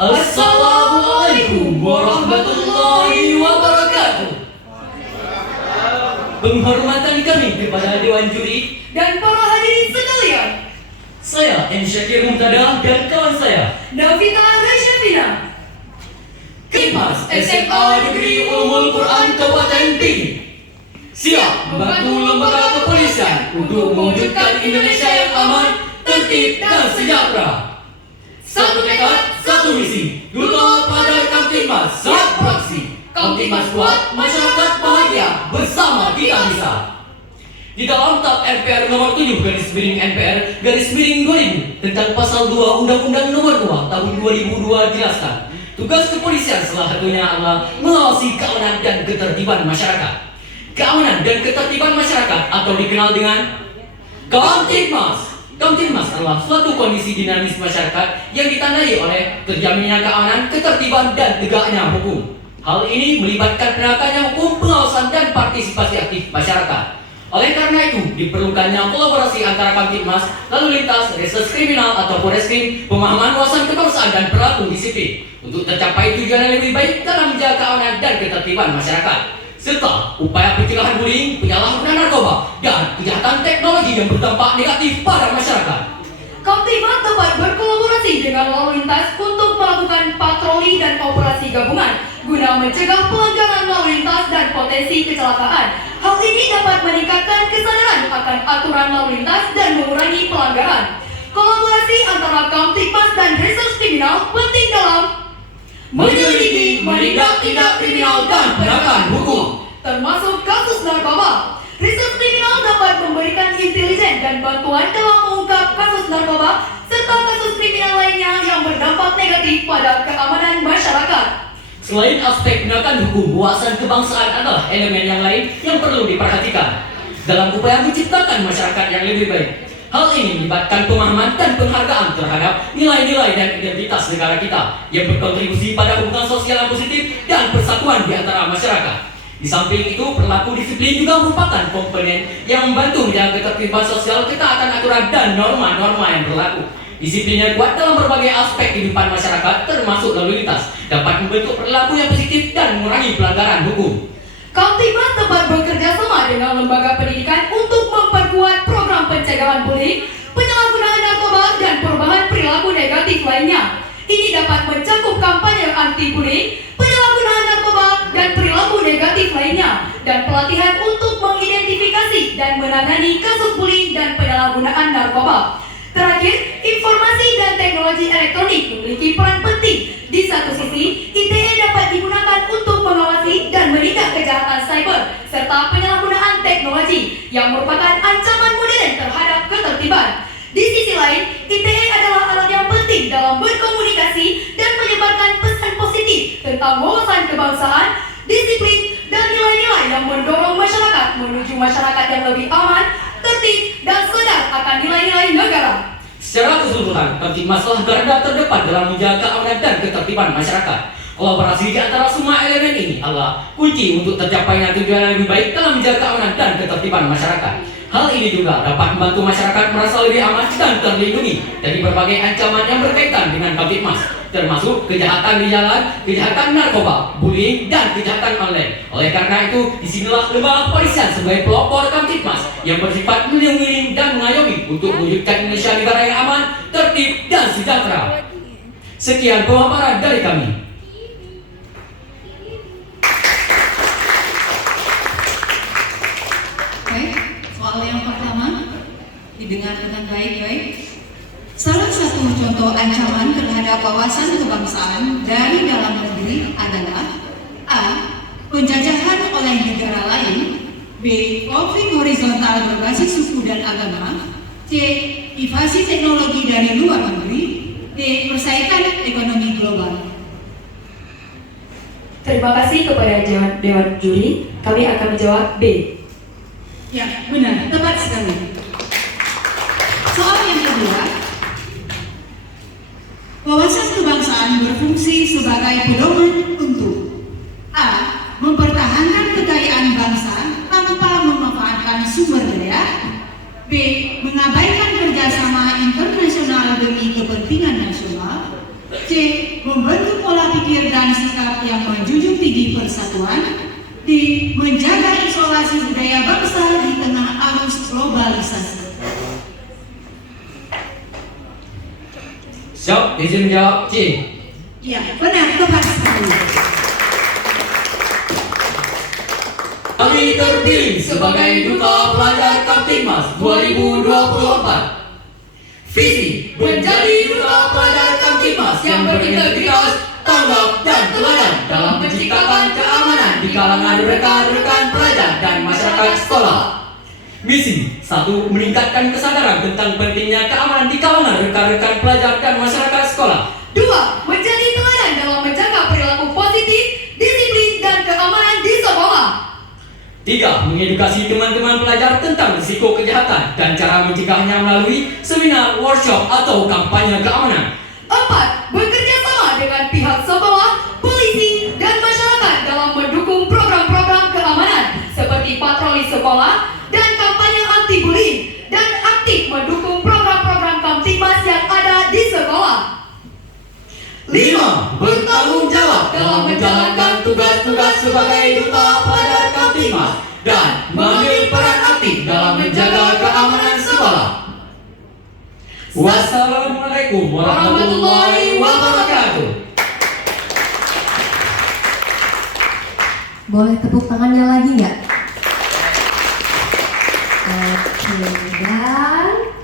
Assalamualaikum warahmatullahi wabarakatuh. Penghormatan kami kepada Dewan Juri dan para hadirin sekalian. Saya M. Syakir Muntada dan kawan saya Navita Rasyafina, Kimas SMA Negeri Ulumul Quran Kabupaten Pidi, siap membantu lembaga kepolisian untuk mewujudkan Indonesia yang aman, tertib dan sejahtera. Satu tekad, satu misi, Duta pada Kamtibmas, siap beraksi. Kamtibmas kuat, masyarakat bahagia, bersama kita bisa. Di dalam TAP MPR nomor 7 garis miring NPR garis miring 2000 tentang pasal 2 Undang-Undang nomor 2 tahun 2002 jelaskan, tugas kepolisian salah satunya adalah mengawasi keamanan dan ketertiban masyarakat. Keamanan dan ketertiban masyarakat atau dikenal dengan Kamtibmas. Kamtibmas adalah suatu kondisi dinamis masyarakat yang ditandai oleh terjaminnya keamanan, ketertiban, dan tegaknya hukum. Hal ini melibatkan penegakannya hukum, pengawasan, dan partisipasi aktif masyarakat. Oleh karena itu, diperlukannya kolaborasi antara Kamtibmas, lalu lintas, reses kriminal atau Polreskrim, pemahaman wawasan kebangsaan, dan perilaku disiplin untuk tercapai tujuan yang lebih baik dalam menjaga keamanan dan ketertiban masyarakat, serta upaya pencegahan bullying, penyalahgunaan narkoba, dan kejahatan teknologi yang berdampak negatif pada masyarakat. Kamtibmas dapat berkolaborasi dengan lalu lintas untuk melakukan patroli dan operasi gabungan guna mencegah pelanggaran lalu lintas dan potensi kecelakaan. Hal ini dapat meningkatkan kesadaran akan aturan lalu lintas dan mengurangi pelanggaran. Kolaborasi antara Kamtibmas dan Reserse Kriminal penting dalam menyelidiki, menindak tindak kriminal dan penegakan hukum, termasuk kasus narkoba. Reserse Kriminal dapat memberikan intelijen dan bantuan dalam mengungkap kasus narkoba serta kasus kriminal lainnya yang berdampak negatif pada keamanan masyarakat. Selain aspek penegakan hukum, wawasan kebangsaan adalah elemen yang lain yang perlu diperhatikan dalam upaya menciptakan masyarakat yang lebih baik. Hal ini melibatkan pemahaman dan penghargaan terhadap nilai-nilai dan identitas negara kita yang berkontribusi pada hubungan sosial yang positif dan persatuan di antara masyarakat. Di samping itu, perilaku disiplin juga merupakan komponen yang membantu menjaga ketertiban sosial, ketaatan aturan, dan norma-norma yang berlaku. Disiplin yang kuat dalam berbagai aspek kehidupan masyarakat, termasuk lalu lintas, dapat membentuk perilaku yang positif dan mengurangi pelanggaran hukum. Kamtibmas dapat bekerja sama dengan lembaga pendidikan untuk memperkuat program pencegahan bullying, penyalahgunaan narkoba, dan perubahan perilaku negatif lainnya. Ini dapat mencakup kampanye anti-bullying, penyalahgunaan narkoba, dan perilaku negatif lainnya, dan pelatihan untuk mengidentifikasi dan menangani kasus bullying dan penyalahgunaan narkoba. Terakhir, informasi dan teknologi elektronik memiliki peran penting. Di satu sisi, ITE dapat digunakan untuk mengawasi dan menindak kejahatan cyber serta penyalahgunaan teknologi yang merupakan ancaman modern terhadap ketertiban. Di sisi lain, ITE adalah alat yang penting dalam berkomunikasi dan menyebarkan pesan positif tentang wawasan kebangsaan, disiplin, dan nilai-nilai yang mendorong masyarakat menuju masyarakat yang lebih aman, tertib, dan sadar akan nilai-nilai negara. Secara keseluruhan, Kamtibmas telah garda terdepan dalam menjaga keamanan dan ketertiban masyarakat. Kolaborasi di antara semua elemen ini adalah kunci untuk tercapainya tujuan yang lebih baik dalam menjaga keamanan dan ketertiban masyarakat. Hal ini juga dapat membantu masyarakat merasa lebih aman dan terlindungi dari berbagai ancaman yang berkaitan dengan Kamtibmas, termasuk kejahatan di jalan, kejahatan narkoba, bullying, dan kejahatan online. Oleh karena itu, disinilah lembaga kepolisian sebagai pelopor Kamtibmas yang bersifat melindungi dan mengayomi untuk mewujudkan Indonesia negara yang aman, tertib, dan sejahtera. Sekian pemaparan dari kami. Soal yang pertama didengar dengan baik-baik. Salah satu contoh ancaman terhadap wawasan kebangsaan dari dalam negeri adalah A. Penjajahan oleh negara lain, B. Konflik horizontal berbasis suku dan agama, C. Invasi teknologi dari luar negeri, D. Persaingan ekonomi global. Terima kasih kepada Dewan Juri. Kami akan menjawab B. Ya, benar, tepat sekali. Soal yang kedua, wawasan kebangsaan berfungsi sebagai pedoman untuk A. Mempertahankan kekayaan bangsa tanpa memanfaatkan sumber daya, B. Mengabaikan kerjasama internasional demi kepentingan nasional, C. membentuk pola pikir dan sikap yang menjunjung tinggi persatuan. D. Menjaga isolasi budaya bangsa di tengah arus globalisasi. Siap, izin menjawab C. Ya, benar, tepat sekali. Kami terpilih sebagai Duta Pelajar Kamtibmas 2024. Visi menjadi Duta Pelajar Kamtibmas yang berintegritas, tanggap dan teladan dalam menciptakan keamanan di kalangan rekan-rekan pelajar dan masyarakat sekolah. Misi 1. Meningkatkan kesadaran tentang pentingnya keamanan di kalangan rekan-rekan pelajar dan masyarakat sekolah. 2. Menjadi teladan dalam menjaga perilaku positif, disiplin dan keamanan di sekolah. 3. Mengedukasi teman-teman pelajar tentang risiko kejahatan dan cara mencegahnya melalui seminar, workshop, atau kampanye keamanan. 4. Bekerja sama dengan pihak sekolah, polisi, dan masyarakat dalam mendukung program-program keamanan seperti patroli sekolah dan kampanye anti-bullying, dan aktif mendukung program-program Kamtibmas yang ada di sekolah. 5. Bertanggung jawab dalam menjalankan tugas-tugas sebagai Duta Pelajar Kamtibmas dan mengambil peran aktif dalam menjaga keamanan sekolah. Wassalamualaikum warahmatullahi wabarakatuh. Boleh tepuk tangannya lagi nggak? Oke, dan